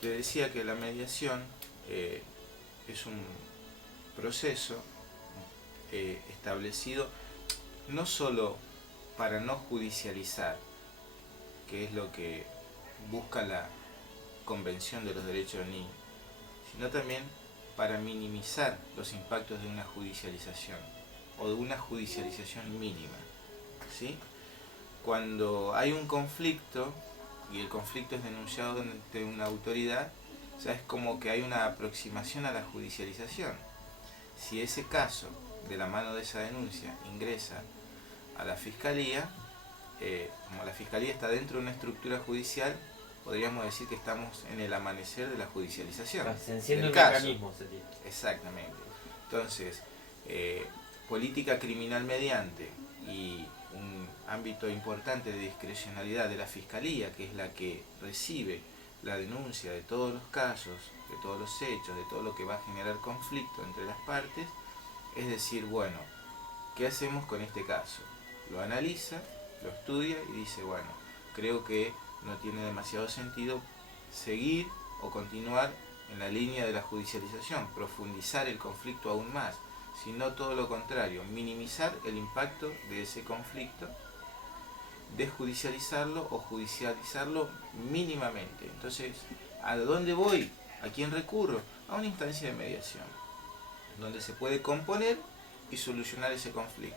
te decía que la mediación es un proceso establecido no solo para no judicializar, que es lo que busca la Convención de los Derechos del Niño, sino también para minimizar los impactos de una judicialización o de una judicialización mínima, ¿sí? Cuando hay un conflicto y el conflicto es denunciado ante una autoridad, ya es como que hay una aproximación a la judicialización. Si ese caso, de la mano de esa denuncia, ingresa a la Fiscalía, como la Fiscalía está dentro de una estructura judicial, podríamos decir que estamos en el amanecer de la judicialización. Se enciende del un caso. mecanismo, sería. Exactamente. Entonces, política criminal mediante y un ámbito importante de discrecionalidad de la Fiscalía, que es la que recibe la denuncia de todos los casos, de todos los hechos, de todo lo que va a generar conflicto entre las partes, es decir, bueno, ¿qué hacemos con este caso? Lo analiza, lo estudia y dice, bueno, creo que no tiene demasiado sentido seguir o continuar en la línea de la judicialización, profundizar el conflicto aún más, sino todo lo contrario, minimizar el impacto de ese conflicto, desjudicializarlo o judicializarlo mínimamente. Entonces, ¿a dónde voy? ¿A quién recurro? A una instancia de mediación, donde se puede componer y solucionar ese conflicto.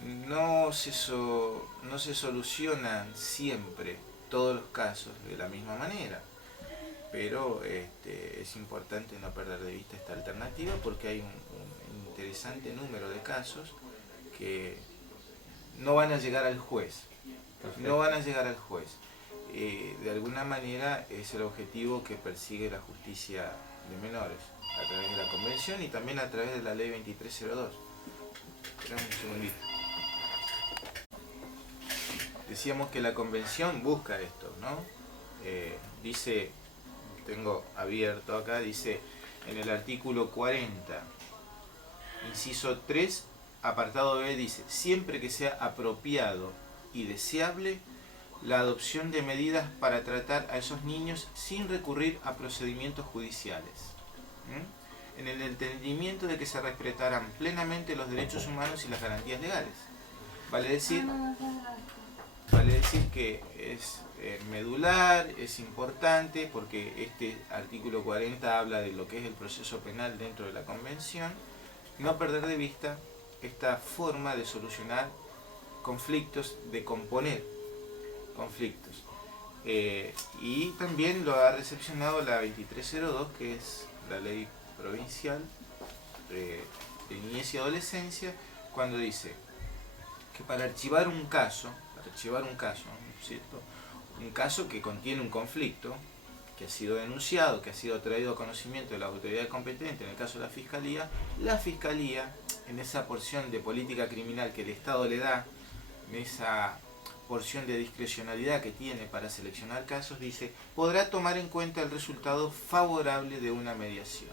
No se solucionan siempre todos los casos de la misma manera, pero es importante no perder de vista esta alternativa porque hay un interesante número de casos que no van a llegar al juez. Perfecto. No van a llegar al juez. De alguna manera es el objetivo que persigue la justicia de menores a través de la convención y también a través de la ley 2302. Esperamos un segundito. Decíamos que la convención busca esto, ¿no? Dice, tengo abierto acá, dice en el artículo 40, inciso 3, apartado B, dice, siempre que sea apropiado y deseable, la adopción de medidas para tratar a esos niños sin recurrir a procedimientos judiciales. ¿Mm? En el entendimiento de que se respetarán plenamente los derechos humanos y las garantías legales. Vale decir que es medular, es importante, porque este artículo 40 habla de lo que es el proceso penal dentro de la convención. No perder de vista esta forma de solucionar conflictos, de componer conflictos. Y también lo ha recepcionado la 2302, que es la ley provincial de niñez y adolescencia, cuando dice que para archivar un caso, ¿cierto? Un caso que contiene un conflicto, que ha sido denunciado, que ha sido traído a conocimiento de la autoridad competente, en el caso de la Fiscalía, en esa porción de política criminal que el Estado le da, en esa porción de discrecionalidad que tiene para seleccionar casos, dice, podrá tomar en cuenta el resultado favorable de una mediación.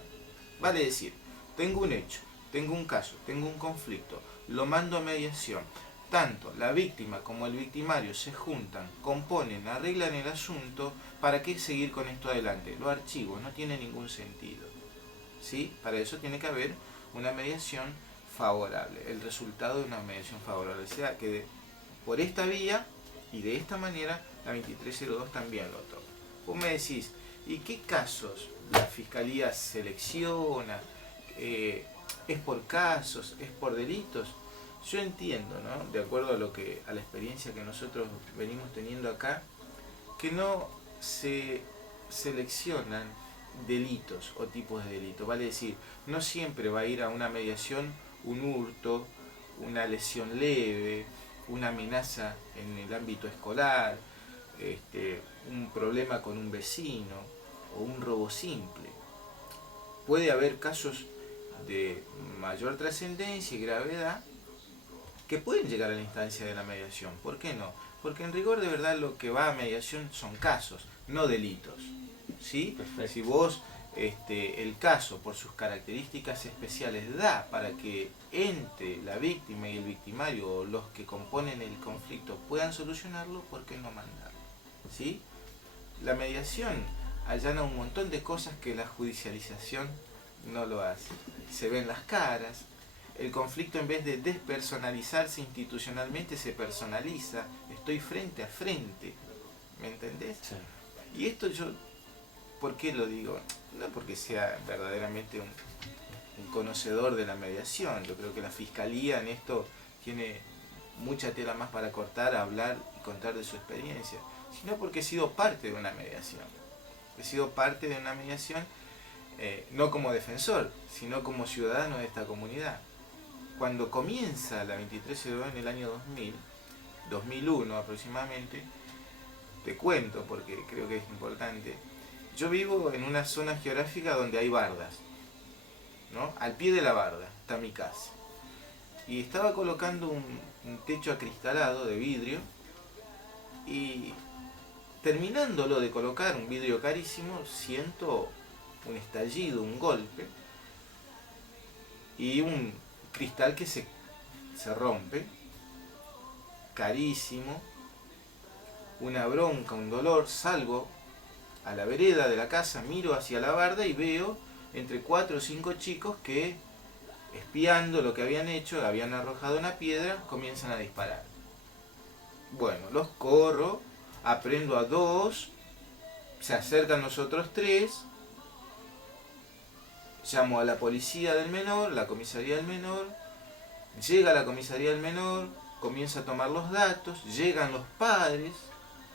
Vale decir, tengo un hecho, tengo un caso, tengo un conflicto, lo mando a mediación. Tanto la víctima como el victimario se juntan, componen, arreglan el asunto. ¿Para qué seguir con esto adelante? Lo archivo, no tiene ningún sentido. ¿Sí? Para eso tiene que haber una mediación favorable, el resultado de una mediación favorable. O sea, que por esta vía y de esta manera la 2302 también lo toma. Vos me decís, ¿y qué casos la Fiscalía selecciona? ¿Es por casos? ¿Es por delitos? Yo entiendo, ¿no? De acuerdo a la experiencia que nosotros venimos teniendo acá, que no se seleccionan delitos o tipos de delitos. Vale decir, no siempre va a ir a una mediación un hurto, una lesión leve, una amenaza en el ámbito escolar, un problema con un vecino o un robo simple. Puede haber casos de mayor trascendencia y gravedad que pueden llegar a la instancia de la mediación. ¿Por qué no? Porque en rigor de verdad lo que va a mediación son casos, no delitos. ¿Sí? Si vos el caso por sus características especiales da para que entre la víctima y el victimario o los que componen el conflicto puedan solucionarlo, ¿por qué no mandarlo? ¿Sí? La mediación allana un montón de cosas que la judicialización no lo hace. Se ven las caras, el conflicto en vez de despersonalizarse institucionalmente se personaliza, estoy frente a frente, ¿me entendés? Sí. Y esto yo, ¿por qué lo digo? No porque sea verdaderamente un conocedor de la mediación, yo creo que la Fiscalía en esto tiene mucha tela más para cortar, hablar y contar de su experiencia, sino porque he sido parte de una mediación. He sido parte de una mediación, no como defensor, sino como ciudadano de esta comunidad. Cuando comienza la 2302 en el año 2000, 2001 aproximadamente, te cuento porque creo que es importante, yo vivo en una zona geográfica donde hay bardas, ¿no? Al pie de la barda está mi casa. Y estaba colocando un techo acristalado de vidrio y terminándolo de colocar, un vidrio carísimo, siento un estallido, un golpe y un cristal que se rompe, carísimo, una bronca, un dolor, salgo a la vereda de la casa, miro hacia la barda y veo entre 4 o 5 chicos que, espiando lo que habían hecho, habían arrojado una piedra, comienzan a disparar. Bueno, los corro, aprendo a 2, se acercan los otros 3, llamo a la policía del menor, la comisaría del menor, llega la comisaría del menor, comienza a tomar los datos, llegan los padres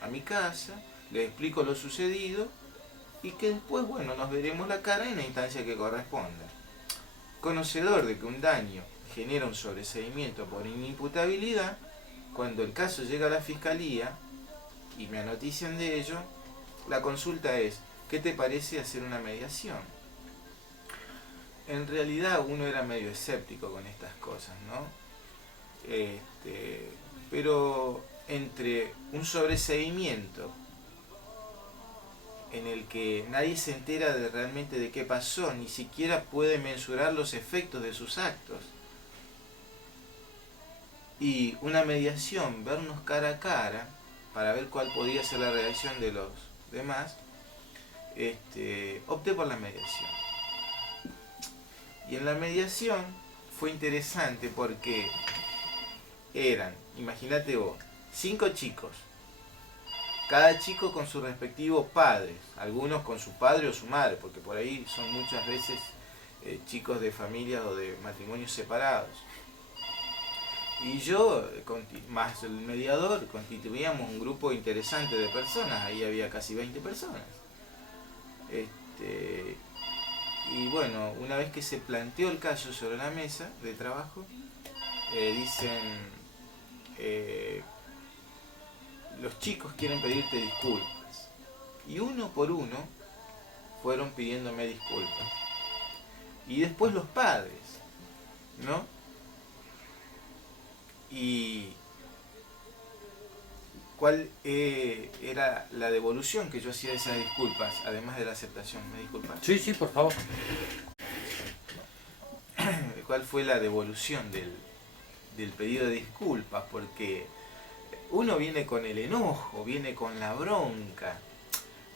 a mi casa, les explico lo sucedido y que después, bueno, nos veremos la cara en la instancia que corresponda. Conocedor de que un daño genera un sobreseimiento por inimputabilidad, cuando el caso llega a la Fiscalía y me anotician de ello, la consulta es, ¿qué te parece hacer una mediación? En realidad uno era medio escéptico con estas cosas, ¿no? Pero entre un sobreseimiento en el que nadie se entera de realmente de qué pasó, ni siquiera puede mensurar los efectos de sus actos, y una mediación, vernos cara a cara, para ver cuál podía ser la reacción de los demás, opté por la mediación. Y en la mediación fue interesante porque eran, imagínate vos, 5 chicos, cada chico con sus respectivos padres, algunos con su padre o su madre, porque por ahí son muchas veces chicos de familias o de matrimonios separados. Y yo, más el mediador, constituíamos un grupo interesante de personas, ahí había casi 20 personas. Y bueno, una vez que se planteó el caso sobre la mesa de trabajo, dicen, los chicos quieren pedirte disculpas. Y uno por uno fueron pidiéndome disculpas. Y después los padres, ¿no? Y cuál era la devolución que yo hacía de esas disculpas, además de la aceptación. ¿Me disculpas? Sí, sí, por favor. ¿Cuál fue la devolución del pedido de disculpas? Porque uno viene con el enojo, viene con la bronca,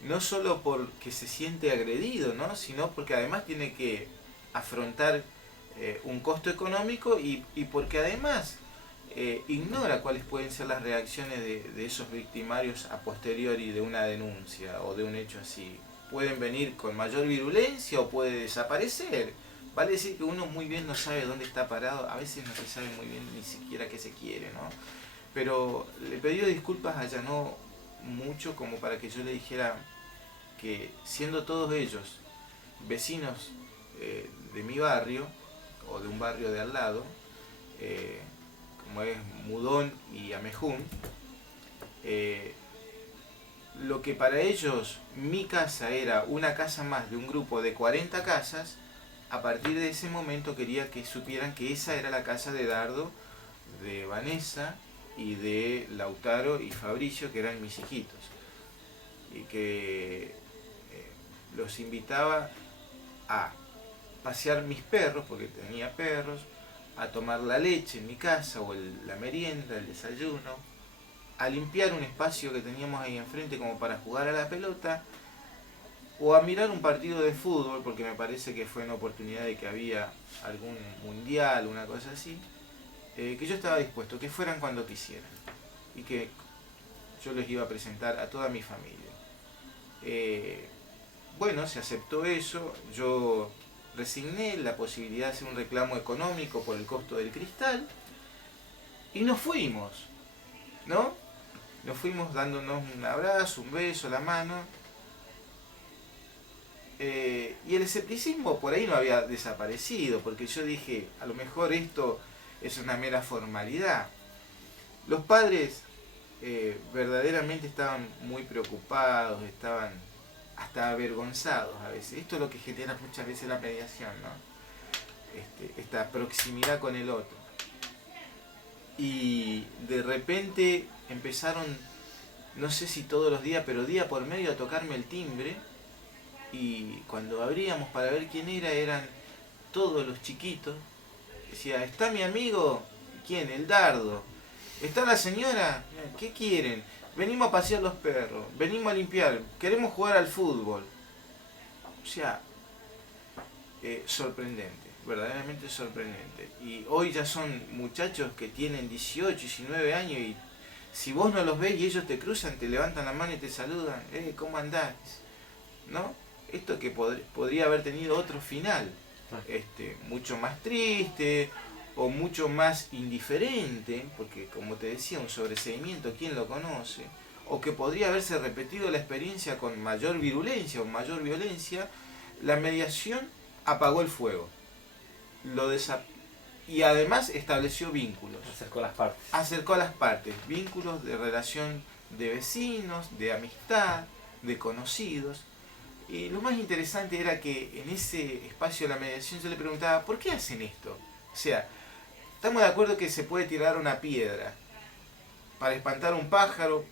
no solo porque se siente agredido, ¿no? Sino porque además tiene que afrontar un costo económico y porque además ignora cuáles pueden ser las reacciones de esos victimarios a posteriori de una denuncia o de un hecho así. Pueden venir con mayor virulencia o puede desaparecer. Vale decir que uno muy bien no sabe dónde está parado, a veces no se sabe muy bien ni siquiera qué se quiere, ¿no? Pero el pedido de disculpas allanó mucho como para que yo le dijera que siendo todos ellos vecinos de mi barrio o de un barrio de al lado, como es Mudón y Amejún, lo que para ellos mi casa era una casa más de un grupo de 40 casas, a partir de ese momento quería que supieran que esa era la casa de Dardo, de Vanessa y de Lautaro y Fabricio, que eran mis hijitos, y que los invitaba a pasear mis perros, porque tenía perros, a tomar la leche en mi casa, o la merienda, el desayuno, a limpiar un espacio que teníamos ahí enfrente como para jugar a la pelota, o a mirar un partido de fútbol, porque me parece que fue una oportunidad de que había algún mundial, una cosa así, que yo estaba dispuesto, que fueran cuando quisieran, y que yo les iba a presentar a toda mi familia. Bueno, se aceptó eso, yo resigné la posibilidad de hacer un reclamo económico por el costo del cristal, y nos fuimos, ¿no? Nos fuimos dándonos un abrazo, un beso, la mano. Y el escepticismo por ahí no había desaparecido, porque yo dije, a lo mejor esto es una mera formalidad. Los padres verdaderamente estaban muy preocupados, estaban hasta avergonzados a veces. Esto es lo que genera muchas veces la mediación, ¿no? Esta proximidad con el otro. Y de repente empezaron, no sé si todos los días, pero día por medio a tocarme el timbre, y cuando abríamos para ver quién era, eran todos los chiquitos. Decía, ¿está mi amigo? ¿Quién? El Dardo. ¿Está la señora? ¿Qué quieren? Venimos a pasear los perros, venimos a limpiar, queremos jugar al fútbol. O sea, sorprendente, verdaderamente sorprendente. Y hoy ya son muchachos que tienen 18, 19 años, y si vos no los ves y ellos te cruzan, te levantan la mano y te saludan, ¿cómo andás? ¿No? Esto que podría haber tenido otro final, mucho más triste o mucho más indiferente, porque como te decía, un sobreseimiento, ¿quién lo conoce? O que podría haberse repetido la experiencia con mayor virulencia o mayor violencia. La mediación apagó el fuego, y además estableció vínculos. Acercó a las partes, vínculos de relación de vecinos, de amistad, de conocidos. Y lo más interesante era que en ese espacio de la mediación yo le preguntaba, ¿por qué hacen esto? O sea, estamos de acuerdo que se puede tirar una piedra para espantar un pájaro,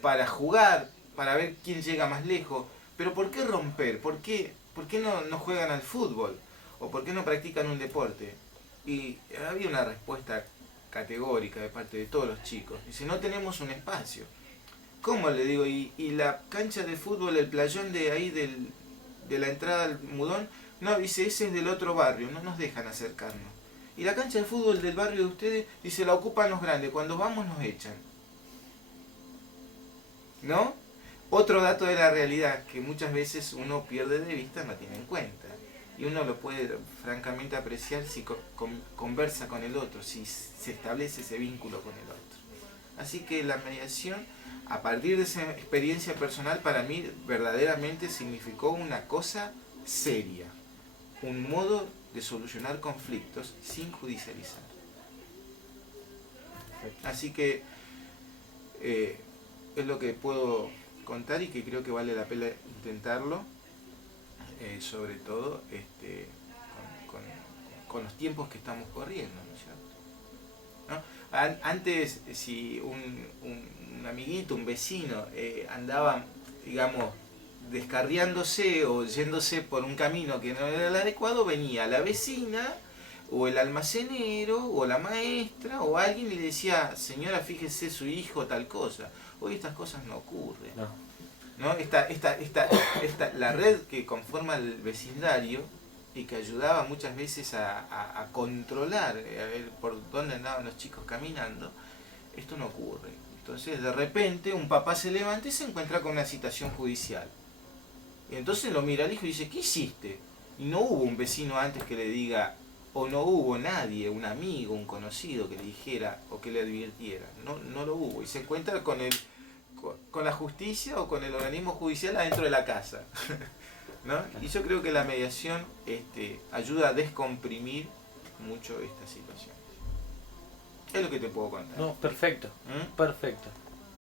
para jugar, para ver quién llega más lejos, pero ¿por qué romper? ¿Por qué no juegan al fútbol? ¿O por qué no practican un deporte? Y había una respuesta categórica de parte de todos los chicos. Dice, no tenemos un espacio. ¿Cómo? Le digo, ¿y la cancha de fútbol, el playón de ahí de la entrada al Mudón? No, dice, ese es del otro barrio, no nos dejan acercarnos. Y la cancha de fútbol del barrio de ustedes, dice, la ocupan los grandes, cuando vamos nos echan. ¿No? Otro dato de la realidad que muchas veces uno pierde de vista, no tiene en cuenta. Y uno lo puede francamente apreciar si conversa con el otro, si se establece ese vínculo con el otro. Así que la mediación, a partir de esa experiencia personal, para mí verdaderamente significó una cosa seria, un modo de solucionar conflictos sin judicializar. Así que es lo que puedo contar y que creo que vale la pena intentarlo, sobre todo con los tiempos que estamos corriendo, ¿no es cierto? ¿No? Antes, si un amiguito, un vecino, andaba, digamos, descarriándose o yéndose por un camino que no era el adecuado, venía la vecina o el almacenero o la maestra o alguien y le decía, señora, fíjese su hijo tal cosa. Hoy estas cosas no ocurren. ¿No? La red que conforma el vecindario y que ayudaba muchas veces a controlar, a ver por dónde andaban los chicos caminando, esto no ocurre. Entonces de repente un papá se levanta y se encuentra con una citación judicial. Y entonces lo mira al hijo y dice, ¿qué hiciste? Y no hubo un vecino antes que le diga, o no hubo nadie, un amigo, un conocido que le dijera o que le advirtiera. No lo hubo. Y se encuentra con la justicia o con el organismo judicial adentro de la casa. ¿No? Y yo creo que la mediación ayuda a descomprimir mucho esta situación. Es lo que te puedo contar. No, perfecto, perfecto.